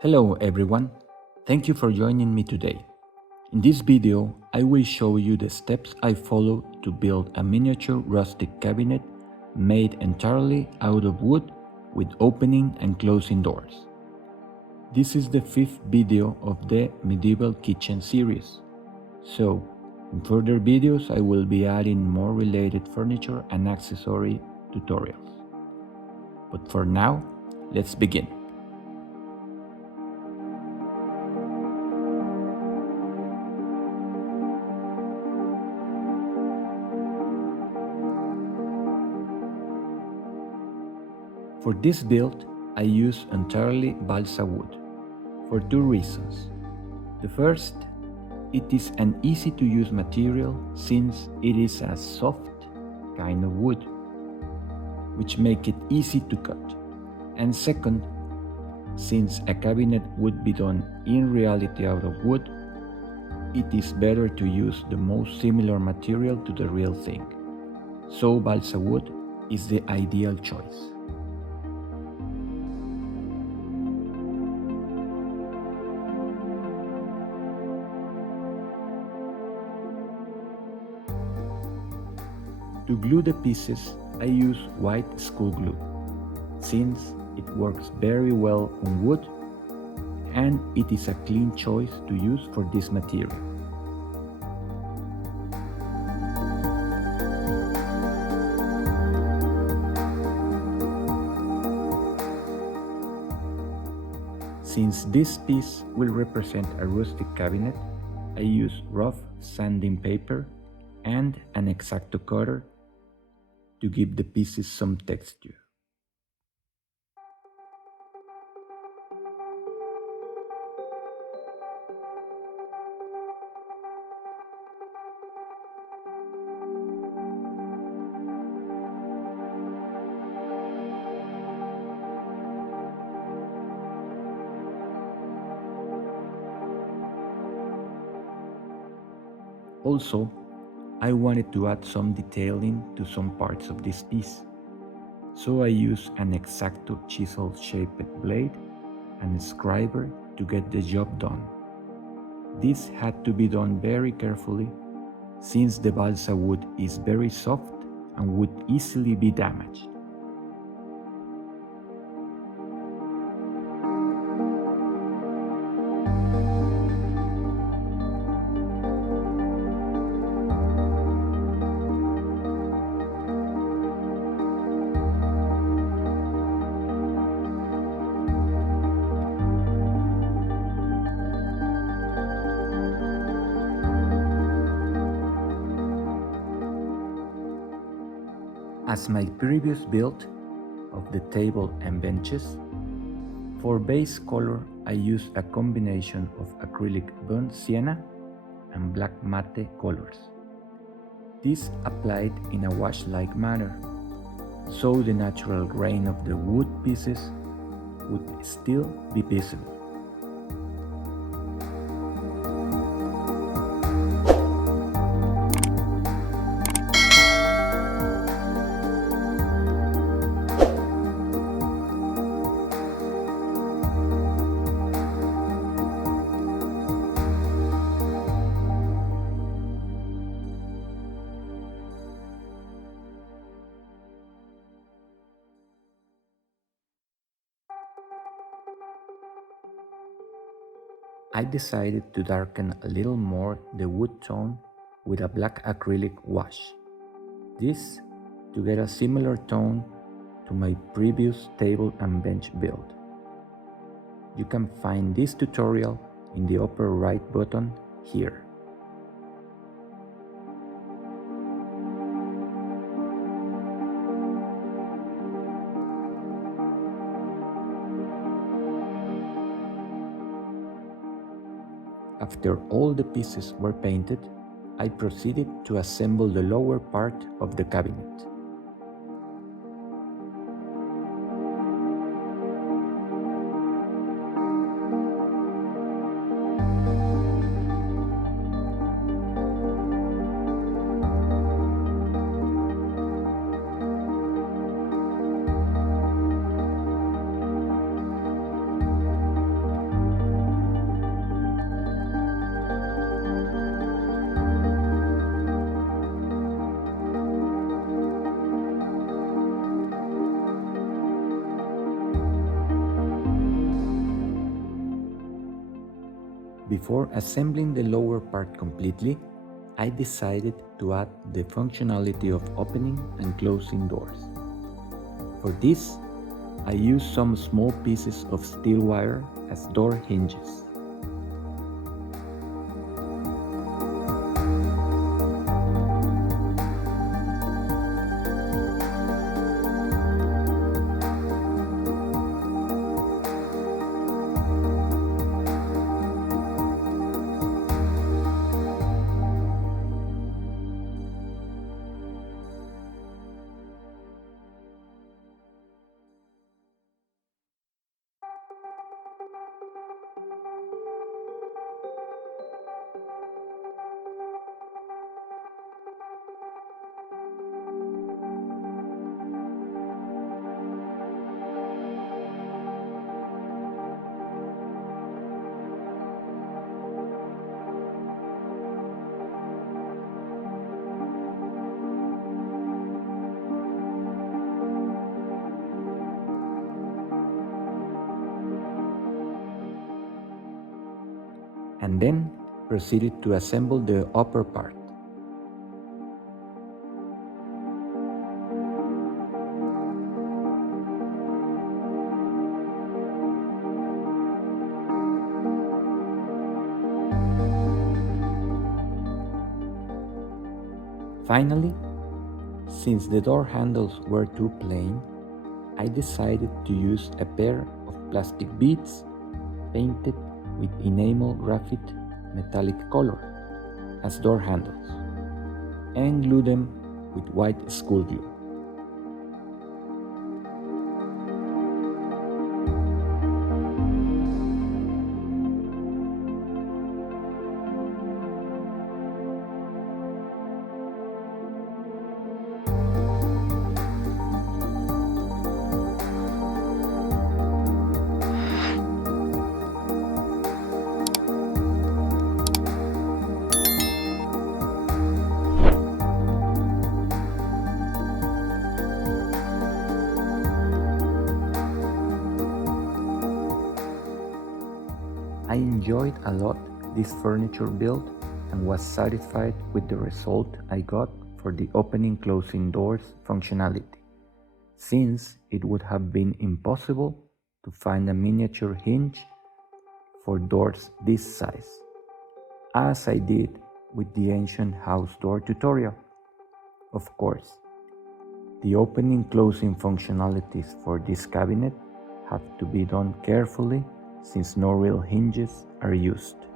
Hello everyone, thank you for joining me today. In this video, I will show you the steps I follow to build a miniature rustic cabinet made entirely out of wood with opening and closing doors. This is the fifth video of the medieval kitchen series, so in further videos I will be adding more related furniture and accessory tutorials. But for now, let's begin. For this build, I use entirely balsa wood, for two reasons. The first, it is an easy to use material since it is a soft kind of wood, which make it easy to cut. And second, since a cabinet would be done in reality out of wood, it is better to use the most similar material to the real thing. So balsa wood is the ideal choice. To glue the pieces, I use white school glue, since it works very well on wood and it is a clean choice to use for this material. Since this piece will represent a rustic cabinet, I use rough sanding paper and an X-Acto cutter to give the pieces some texture. Also, I wanted to add some detailing to some parts of this piece, so I used an X-Acto chisel-shaped blade and a scriber to get the job done. This had to be done very carefully, since the balsa wood is very soft and would easily be damaged. As my previous build of the table and benches, for base color I used a combination of acrylic burnt sienna and black matte colors. This applied in a wash-like manner, so the natural grain of the wood pieces would still be visible. I decided to darken a little more the wood tone with a black acrylic wash. This to get a similar tone to my previous table and bench build. You can find this tutorial in the upper right button here. After all the pieces were painted, I proceeded to assemble the lower part of the cabinet. Before assembling the lower part completely, I decided to add the functionality of opening and closing doors. For this, I used some small pieces of steel wire as door hinges. And then proceeded to assemble the upper part. Finally, since the door handles were too plain, I decided to use a pair of plastic beads painted with enamel graphite metallic color as door handles and glue them with white school glue. I enjoyed a lot this furniture build and was satisfied with the result I got for the opening closing doors functionality, since it would have been impossible to find a miniature hinge for doors this size, as I did with the ancient house door tutorial. Of course, the opening closing functionalities for this cabinet have to be done carefully since no real hinges are used.